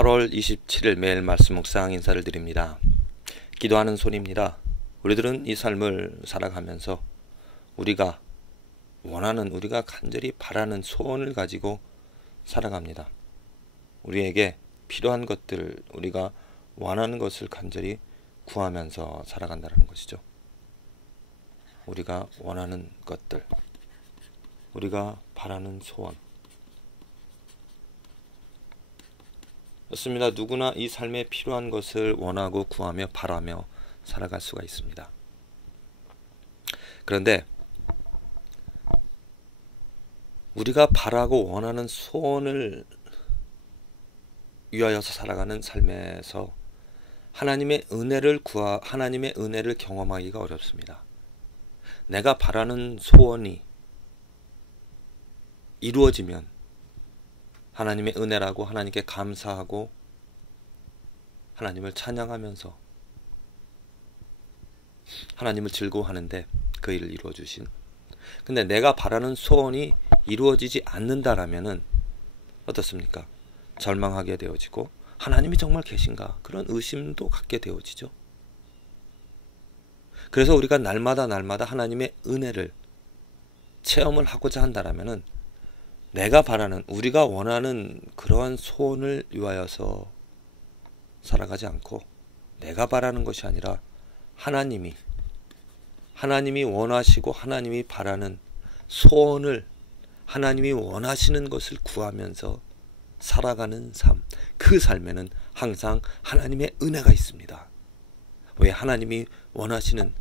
8월 27일 매일 말씀 묵상 인사를 드립니다. 기도하는 손입니다. 우리들은 이 삶을 살아가면서 우리가 원하는, 우리가 간절히 바라는 소원을 가지고 살아갑니다. 우리에게 필요한 것들, 우리가 원하는 것을 간절히 구하면서 살아간다는 것이죠. 우리가 원하는 것들, 우리가 바라는 소원. 그렇습니다. 누구나 이 삶에 필요한 것을 원하고 구하며 바라며 살아갈 수가 있습니다. 그런데 우리가 바라고 원하는 소원을 위하여서 살아가는 삶에서 하나님의 은혜를 경험하기가 어렵습니다. 내가 바라는 소원이 이루어지면 하나님의 은혜라고 하나님께 감사하고 하나님을 찬양하면서 하나님을 즐거워하는데 그 일을 이루어 주신, 근데 내가 바라는 소원이 이루어지지 않는다라면은 어떻습니까? 절망하게 되어지고 하나님이 정말 계신가? 그런 의심도 갖게 되어지죠. 그래서 우리가 날마다 하나님의 은혜를 체험을 하고자 한다라면은 내가 바라는, 우리가 원하는 그러한 소원을 위하여서 살아가지 않고 내가 바라는 것이 아니라 하나님이 원하시고 하나님이 바라는 소원을, 하나님이 원하시는 것을 구하면서 살아가는 삶, 그 삶에는 항상 하나님의 은혜가 있습니다. 왜? 하나님이 원하시는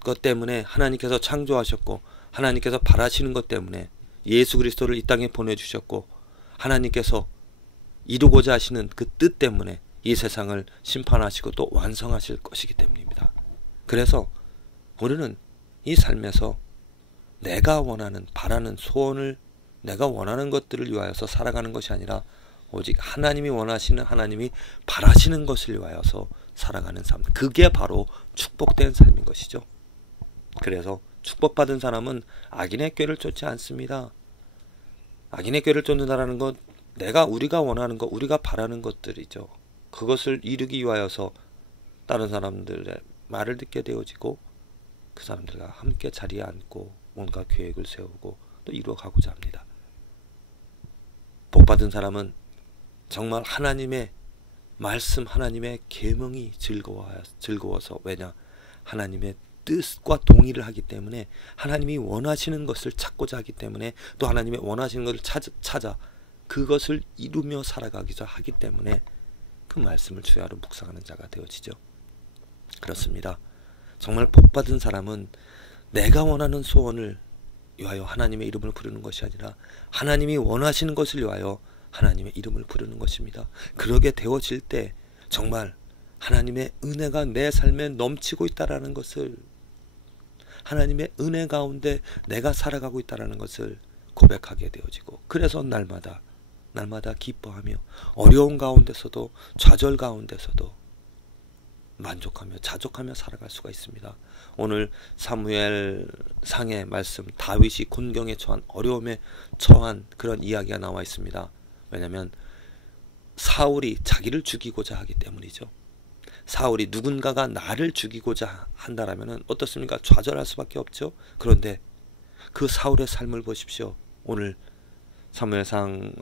것 때문에, 하나님께서 창조하셨고 하나님께서 바라시는 것 때문에 예수 그리스도를 이 땅에 보내주셨고 하나님께서 이루고자 하시는 그 뜻 때문에 이 세상을 심판하시고 또 완성하실 것이기 때문입니다. 그래서 우리는 이 삶에서 내가 원하는, 바라는 소원을, 내가 원하는 것들을 위하여서 살아가는 것이 아니라 오직 하나님이 원하시는, 하나님이 바라시는 것을 위하여서 살아가는 삶, 그게 바로 축복된 삶인 것이죠. 그래서 축복받은 사람은 악인의 꾀를 쫓지 않습니다. 악인의 꾀를 쫓는다라는 것, 우리가 원하는 것, 우리가 바라는 것들이죠. 그것을 이루기 위하여서 다른 사람들의 말을 듣게 되어지고 그 사람들과 함께 자리에 앉고 뭔가 계획을 세우고 또 이루어가고자 합니다. 복받은 사람은 정말 하나님의 말씀, 하나님의 계명이 즐거워서, 왜냐? 하나님의 뜻과 동의를 하기 때문에, 하나님이 원하시는 것을 찾고자 하기 때문에, 또 하나님의 원하시는 것을 찾아 그것을 이루며 살아가기자 하기 때문에 그 말씀을 주야로 묵상하는 자가 되어지죠. 그렇습니다. 정말 복받은 사람은 내가 원하는 소원을 위하여 하나님의 이름을 부르는 것이 아니라 하나님이 원하시는 것을 위하여 하나님의 이름을 부르는 것입니다. 그러게 되어질 때 정말 하나님의 은혜가 내 삶에 넘치고 있다라는 것을, 하나님의 은혜 가운데 내가 살아가고 있다라는 것을 고백하게 되어지고, 그래서 날마다 기뻐하며 어려운 가운데서도, 좌절 가운데서도 만족하며 자족하며 살아갈 수가 있습니다. 오늘 사무엘 상의 말씀, 다윗이 곤경에 처한, 어려움에 처한 그런 이야기가 나와 있습니다. 왜냐하면 사울이 자기를 죽이고자 하기 때문이죠. 사울이 누군가가 나를 죽이고자 한다라면 어떻습니까? 좌절할 수밖에 없죠. 그런데 그 사울의 삶을 보십시오. 오늘 사무엘상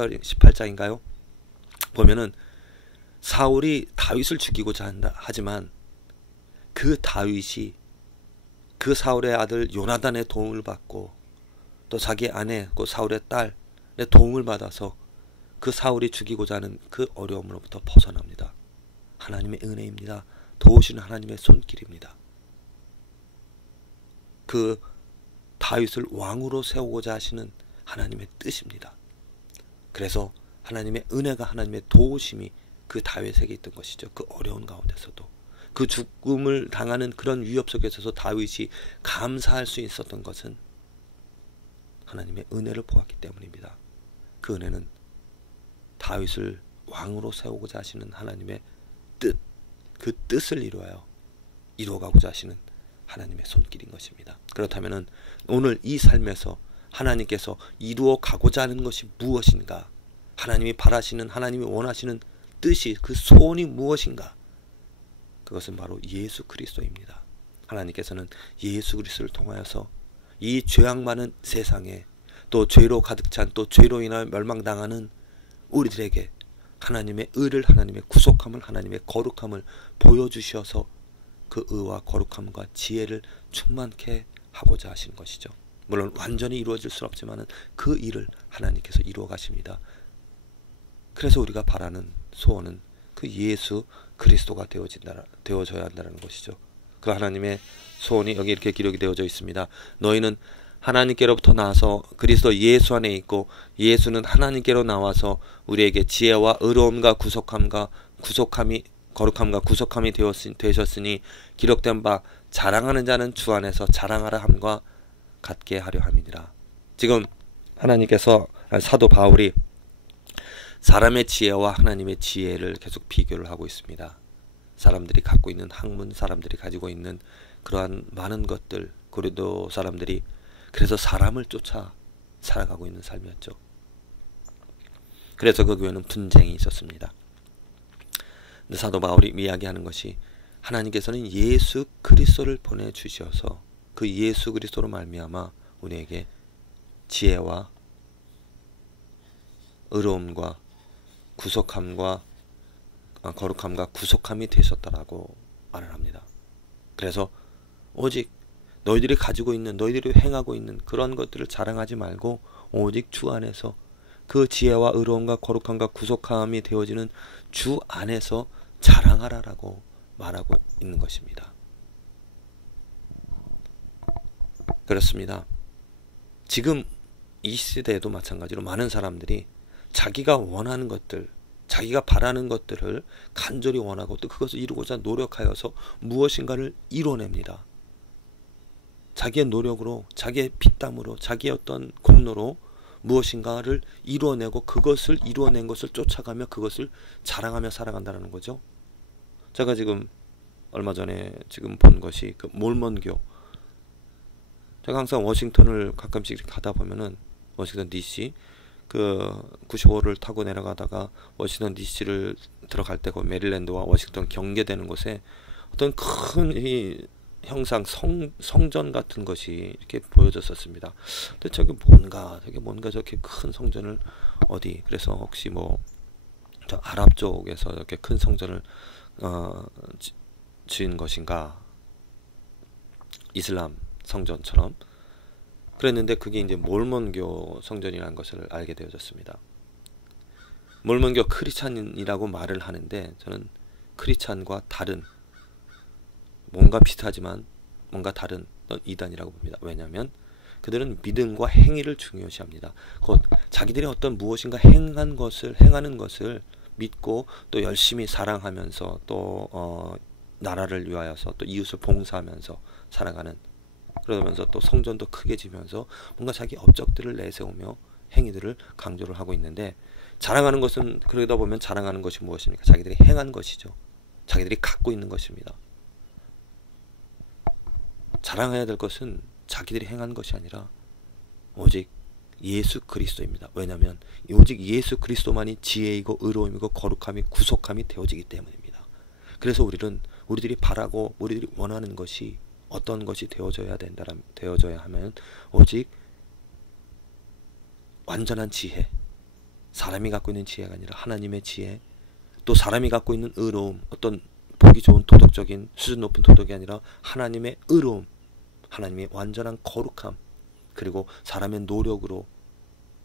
18장인가요? 보면은 사울이 다윗을 죽이고자 하지만 그 다윗이 그 사울의 아들 요나단의 도움을 받고 또 자기 아내, 그 사울의 딸의 도움을 받아서 그 사울이 죽이고자 하는 그 어려움으로부터 벗어납니다. 하나님의 은혜입니다. 도우시는 하나님의 손길입니다. 그 다윗을 왕으로 세우고자 하시는 하나님의 뜻입니다. 그래서 하나님의 은혜가, 하나님의 도우심이 그 다윗에게 있던 것이죠. 그 어려운 가운데서도, 그 죽음을 당하는 그런 위협 속에서도 다윗이 감사할 수 있었던 것은 하나님의 은혜를 보았기 때문입니다. 그 은혜는 다윗을 왕으로 세우고자 하시는 하나님의 뜻, 그 뜻을 이루어가고자 하시는 하나님의 손길인 것입니다. 그렇다면 오늘 이 삶에서 하나님께서 이루어 가고자 하는 것이 무엇인가? 하나님이 바라시는, 하나님이 원하시는 뜻이, 그 소원이 무엇인가? 그것은 바로 예수 그리스도입니다. 하나님께서는 예수 그리스도를 통하여서 이 죄악 많은 세상에, 또 죄로 가득 찬, 또 죄로 인하여 멸망당하는 우리들에게 하나님의 의를, 하나님의 구속함을, 하나님의 거룩함을 보여주셔서 그 의와 거룩함과 지혜를 충만케 하고자 하신 것이죠. 물론 완전히 이루어질 수는 없지만 그 일을 하나님께서 이루어 가십니다. 그래서 우리가 바라는 소원은 그 예수 그리스도가 되어져야 한다는 것이죠. 그 하나님의 소원이 여기 이렇게 기록이 되어져 있습니다. 너희는 하나님께로부터 나와서 그리스도 예수 안에 있고, 예수는 하나님께로 나와서 우리에게 지혜와 의로움과 거룩함과 구속함이 되셨으니 기록된 바 자랑하는 자는 주 안에서 자랑하라 함과 같게 하려 함이니라. 지금 하나님께서, 사도 바울이 사람의 지혜와 하나님의 지혜를 계속 비교를 하고 있습니다. 사람들이 갖고 있는 학문, 사람들이 가지고 있는 그러한 많은 것들, 고린도 사람들이 그래서 사람을 쫓아 살아가고 있는 삶이었죠. 그래서 그 교회는 분쟁이 있었습니다. 근데 사도 바울이 이야기하는 것이 하나님께서는 예수 그리스도를 보내주셔서 그 예수 그리스도로 말미암아 우리에게 지혜와 의로움과 구속함과 거룩함과 구속함이 되셨다라고 말을 합니다. 그래서 오직 너희들이 가지고 있는, 너희들이 행하고 있는 그런 것들을 자랑하지 말고 오직 주 안에서 그 지혜와 의로움과 거룩함과 구속함이 되어지는 주 안에서 자랑하라라고 말하고 있는 것입니다. 그렇습니다. 지금 이 시대에도 마찬가지로 많은 사람들이 자기가 원하는 것들, 자기가 바라는 것들을 간절히 원하고 또 그것을 이루고자 노력하여서 무엇인가를 이뤄냅니다. 자기의 노력으로, 자기의 피땀으로, 자기의 어떤 공로로 무엇인가를 이루어내고 그것을 이루어낸 것을 쫓아가며 그것을 자랑하며 살아간다는 거죠. 제가 지금 얼마 전에 지금 본 것이 그 몰몬교. 제가 항상 워싱턴을 가끔씩 가다 보면은 워싱턴 DC 그 95를 타고 내려가다가 워싱턴 DC를 들어갈 때 그 메릴랜드와 워싱턴 경계되는 곳에 어떤 큰 이 형상 성전 같은 것이 이렇게 보여졌었습니다. 근데 저게 뭔가 저렇게 큰 성전을 어디, 그래서 혹시 뭐 저 아랍 쪽에서 이렇게 큰 성전을 지은 것인가, 이슬람 성전처럼 그랬는데 그게 이제 몰몬교 성전이라는 것을 알게 되어졌습니다. 몰몬교 크리스찬이라고 말을 하는데 저는 크리스찬과 다른, 뭔가 비슷하지만 뭔가 다른 이단이라고 봅니다. 왜냐하면 그들은 믿음과 행위를 중요시합니다. 곧 자기들이 어떤 무엇인가 행하는 것을 믿고 또 열심히 사랑하면서 또 나라를 위하여서 또 이웃을 봉사하면서 살아가는, 그러면서 또 성전도 크게 지면서 뭔가 자기 업적들을 내세우며 행위들을 강조를 하고 있는데, 자랑하는 것은, 그러다 보면 자랑하는 것이 무엇입니까? 자기들이 행한 것이죠. 자기들이 갖고 있는 것입니다. 자랑해야 될 것은 자기들이 행한 것이 아니라 오직 예수 그리스도입니다. 왜냐하면 오직 예수 그리스도만이 지혜이고 의로움이고 거룩함이 구속함이 되어지기 때문입니다. 그래서 우리들이 바라고 우리들이 원하는 것이 어떤 것이 되어져야 하면 오직 완전한 지혜, 사람이 갖고 있는 지혜가 아니라 하나님의 지혜, 또 사람이 갖고 있는 의로움, 어떤 보기 좋은 도덕적인 수준 높은 도덕이 아니라 하나님의 의로움, 하나님의 완전한 거룩함, 그리고 사람의 노력으로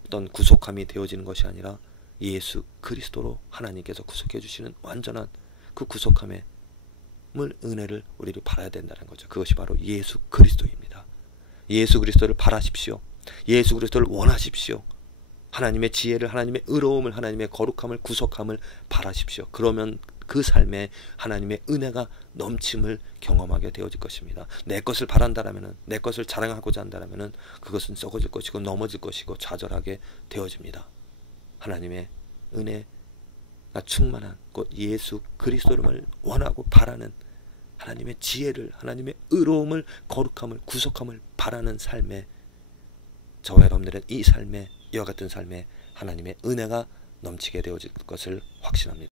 어떤 구속함이 되어지는 것이 아니라 예수 그리스도로 하나님께서 구속해 주시는 완전한 그 구속함의 은혜를 우리를 바라야 된다는 거죠. 그것이 바로 예수 그리스도입니다. 예수 그리스도를 바라십시오. 예수 그리스도를 원하십시오. 하나님의 지혜를, 하나님의 의로움을, 하나님의 거룩함을, 구속함을 바라십시오. 그러면 그 삶에 하나님의 은혜가 넘침을 경험하게 되어질 것입니다. 내 것을 바란다라면은, 내 것을 자랑하고자 한다라면은 그것은 썩어질 것이고 넘어질 것이고 좌절하게 되어집니다. 하나님의 은혜가 충만한 곧 예수 그리스도를 원하고 바라는, 하나님의 지혜를, 하나님의 의로움을, 거룩함을, 구속함을 바라는 삶에, 저와 여러분들은 이 삶에, 이와 같은 삶에 하나님의 은혜가 넘치게 되어질 것을 확신합니다.